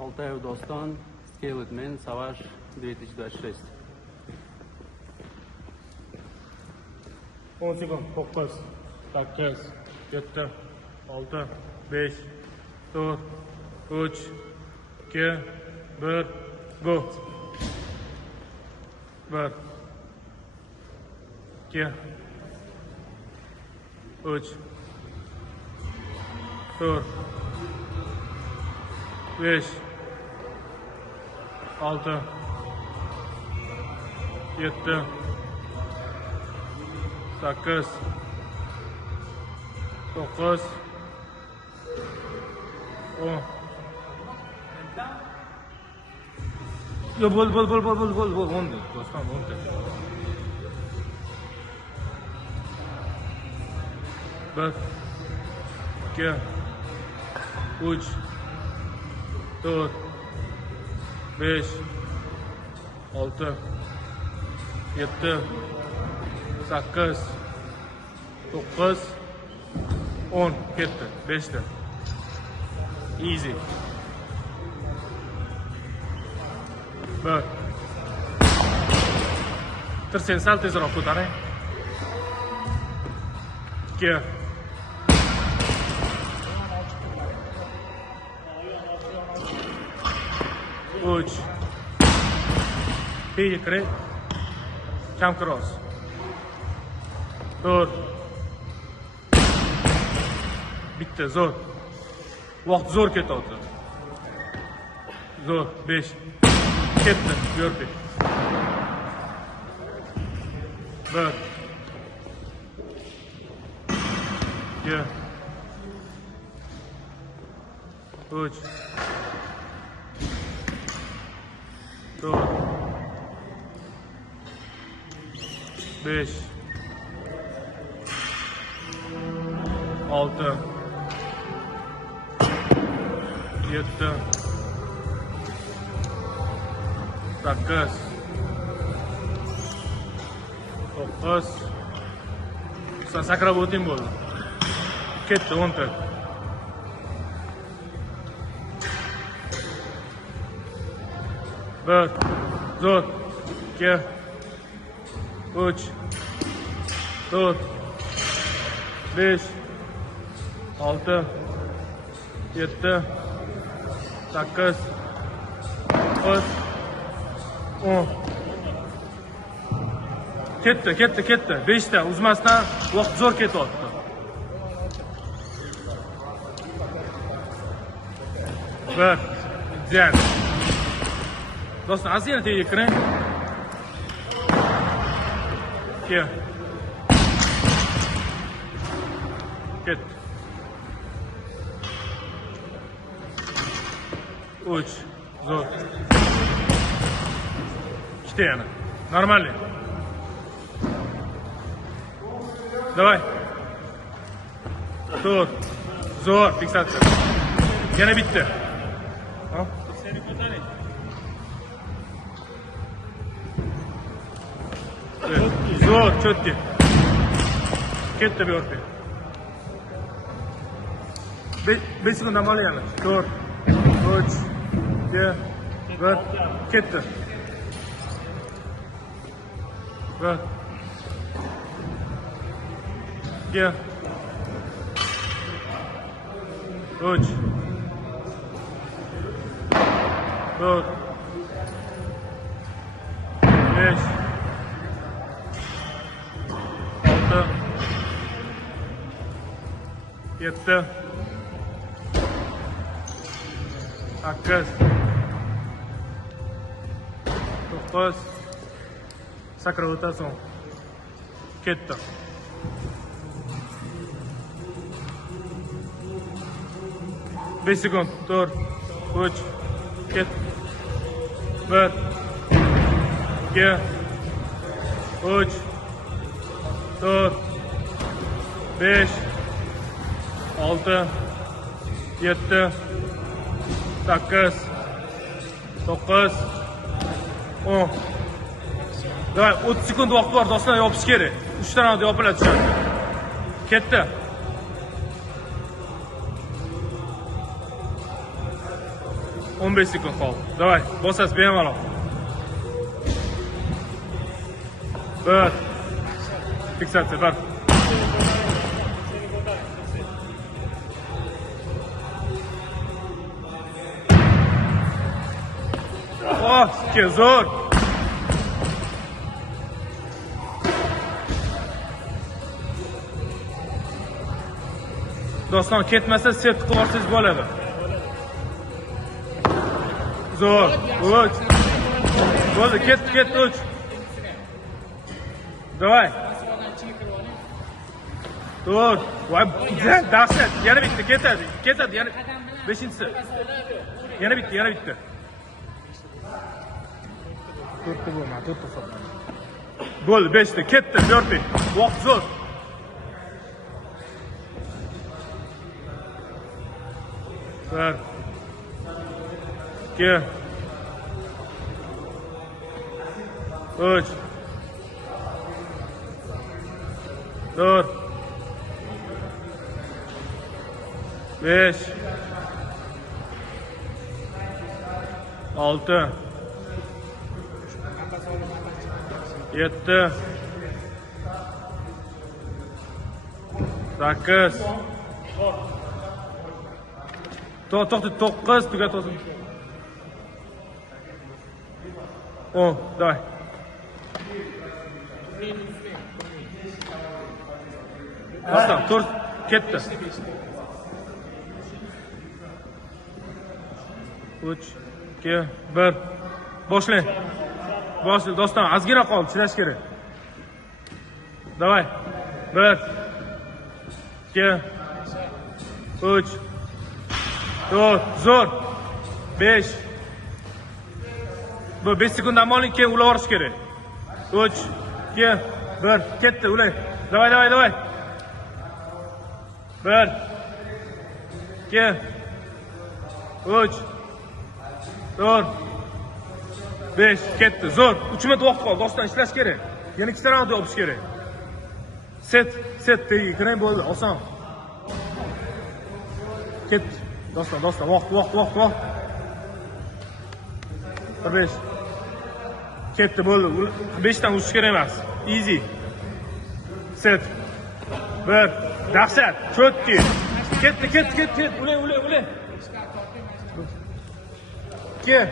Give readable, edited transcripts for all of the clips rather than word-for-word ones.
Boltayev Doston, Skeleton, Savaş 2026. 10 sekund. 9, 8, 7, 6, 5, 4, 3, 2, 1, go. 1, 2, 3, 4, 5, 6, 7, 8, 9, 10. Yo, bol. 10 dostum, 10. 1, 2, 3, 4, 5, 6, 7, 8, 9, 10. Ketdi. 5'te. Easy. 1. Sen sal tezroq ko'taring. 2. 3. Kiring. Kam cross. 4. Bitta zo'r. Vaqt zo'r ketyapti. Zo'r. 5. Ketdi. Yo'rdi. 1. 2. 3. 4. 5. 6. 7. 8. 9. Sen sakrab o'ting bo'ldi. Ketdi 10 ta. 1. Zo'r. 2. 3. 4. 5. 6. 7. 8. 9. 10. Ketdi. 5 ta uzmasdan vaqt zo'r ketyapti. Bir. Diyan. Do'stlar, azina tegiga kiring. 2. Ketdi. 3. Zo'r. 2 yana. Нормально. Давай. 4. Zo'r, fiksatsiya. Yana bitta. Ha? Seni ko'taring. Zo'r, cho'tdi. Ketdi bu yoqda. 5 sekund dam oling yana. 4, 3, 2, 1. Ketdi. 1. 2. 3. 4. 5. 6. 7. 8. 9. Sakrab o'tasan. Ketdi. 5 sekund. 4, 3, ket. 1, 2, 3, 4, 5, 6, 7, 8, 9, 10. Davay, 30 sekund vaqt bor, do'stlar, yopish kerak. 3 ta round yopiladi tushadi. Ketdi. 15 sekund qoldi. Давай, bosasiz bemalol. 1. Fiksatsiya, bar. Oh, ke zo'r. Doston, ketmasa set qilib olsangiz bo'ladi. Zo'r. Uch. Bo'ldi, ket, uch. Давай. To'rt. Voy, dahshat. Yana bitta ketadi, yana 5-si. Yana bitta. To'rtta bo'lma, to'rtta hisoblanadi. Bo'ldi, 5ta, ketdi, 4ta. Vaqt zo'r. Bir. 2. 3. 4. 5. 6. 7. 8. To'xta, 9 tugatsin. 10, давай. Doston, tur, ketdi. 3, 2, 1. Boshlang. Doston, ozgina qoldi, chidash kerak. Давай. 1, 2, 3, 4, zo'r. 5. Bu 5 sekund dam oling, keyin ulaverish kerak. 3, 2, 1, ketdi, ulay. Давай. 1, 2, 3, 4, 5, ketdi, zo'r. 3 minut vaqt qoldi, doston, ishlash kerak. Yana 2 raund yopish kerak. Set tegi kirang, bo'ldi, oson. Ketdi. Doston, vaqt. 5. Ketdi, bo'ldi. 5 dan uchish kerak emas. Easy. Set. 1. Dahshat. Cho'tki. Ketdi. Ulay. 2.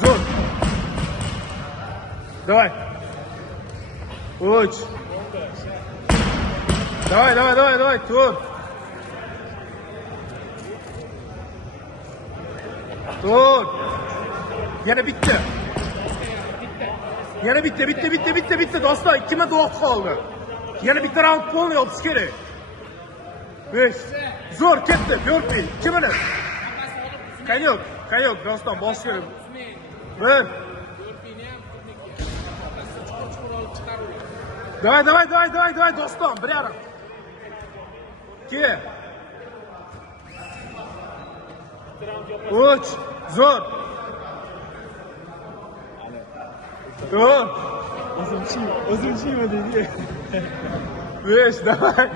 Zo'r. Давай. 3. Давай. 4. 4. Yana bitta. Bitta dostlar. 2 minut vaqt qoldi. Yana bitta raund polni yopish kerak. 5. Zo'r, ketdi. 4. 2 minut. Qayoq doston, bosh kerak. 1. Давай doston, 1,5. 2. 3. Zo'r. 4. O'zimchiymi deydi. 5. Давай.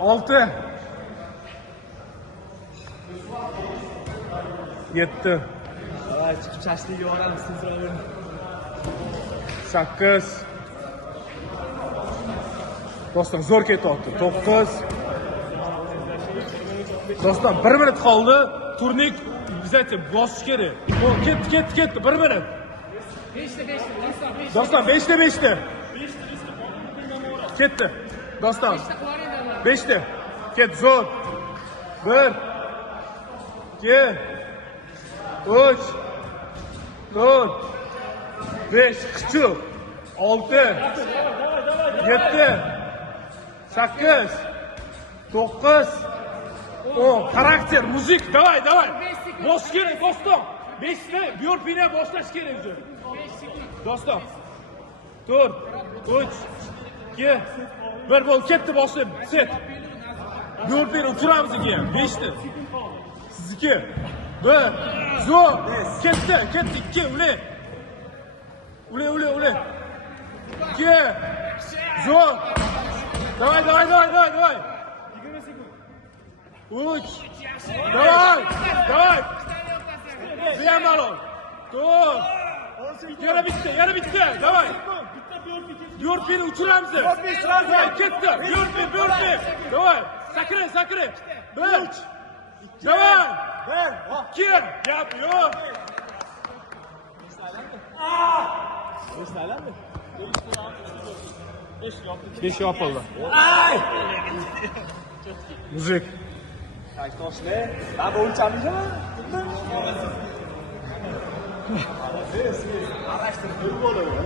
6. 7. Davay, chiqib chashliga boramiz, sizlar. 8. Doston, zo'r ketyapti. 9. Doston, 1 minut qoldi. Turnik bizga bosish kerak. Ketdi, 1 minut. 5. Doston, 5. Ketdi. Doston. 5. Ket, zo'r. 1. 2. 3. 4. 5. Qichuq. 6. 7. 8. 9. 10. Xarakter, muzik. Давай. Bosish kerak, doston. 5ta byorpini boshlash kerak o'zi. Doston. 4. 3. 2. 1 bo'l, ketdi, boshlaydi. Set. Byorpini uchiramiz keyin. 5ta. Sizniki. 1. Zo'r. Ketdi. 2. Ulay. 2. Zo'r. Давай. 20 sekund. 3. Давай! Давай! Ziyam malol. 4. Yana bitti. Davay. 4 beni uçuramiz. 4 beni uçuramiz. Ketdi. 4 beni. Davay. Sakre. 1. Davay. 2. Gap yo'q. Beş yopildi. Muzika. Toshla. Ben bu o'lchamayman. Arashtirib ko'rib olaman.